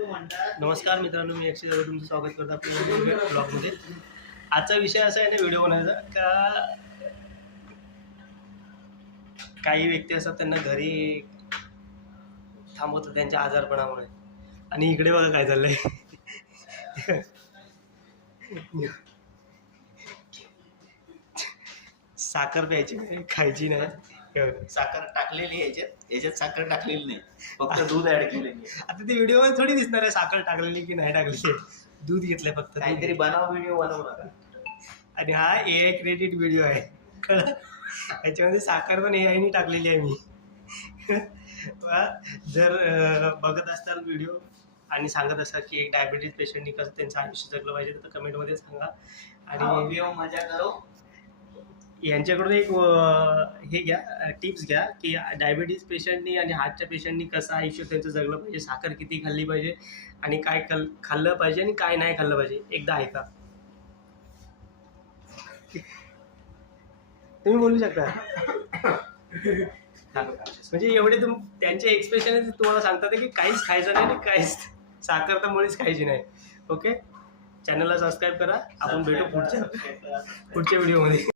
नमस्कार मित्रांनो, मी अक्षय जाधव तुमचं स्वागत करतो आपल्या ब्लॉगमध्ये. आजचा विषय असा आहे ना व्हिडिओ बनवायचा का काही व्यक्ती असतात त्यांना घरी थांबवतात त्यांच्या आजारपणामुळे. आणि इकडे बघा काय चाललंय. साखर प्यायची नाही, खायची नाही. साखर टाकलेली आहे याच्यात साखर टाकलेली नाही, फक्त दूध ऍड केलेली आहे. आता ते व्हिडिओमध्ये थोडी दिसणार आहे साखर टाकलेली की नाही टाकलेली. दूध घेतलंय फक्त. काहीतरी व्हिडिओ बनवू नका. आणि हा AI क्रेडिट व्हिडिओ आहे, कळलं. याच्यामध्ये साखर पण AI टाकलेली आहे मी. जर बघत असताल व्हिडिओ आणि सांगत असाल की एक डायबिटीज पेशंटनी कसं त्यांचं आयुष्य जगलं पाहिजे तर कमेंटमध्ये सांगा. आणि मजा करो. यांच्याकडून एक हे घ्या, टिप्स घ्या की डायबिटीज पेशंटनी आणि हार्टच्या पेशंटनी कसं आयुष्य त्यांचं जगलं पाहिजे, साखर किती खाल्ली पाहिजे आणि काय खाल्लं पाहिजे आणि काय नाही खाल्लं पाहिजे. एकदा ऐका. तुम्ही बोलू शकता. म्हणजे एवढे त्यांचे एक्सप्रेशन तुम्हाला सांगतात की काहीच खायचं नाही आणि काहीच साखर तर मुळीच खायची नाही. ओके, चॅनलला सबस्क्राईब करा. आपण भेटू पुढच्या व्हिडिओमध्ये.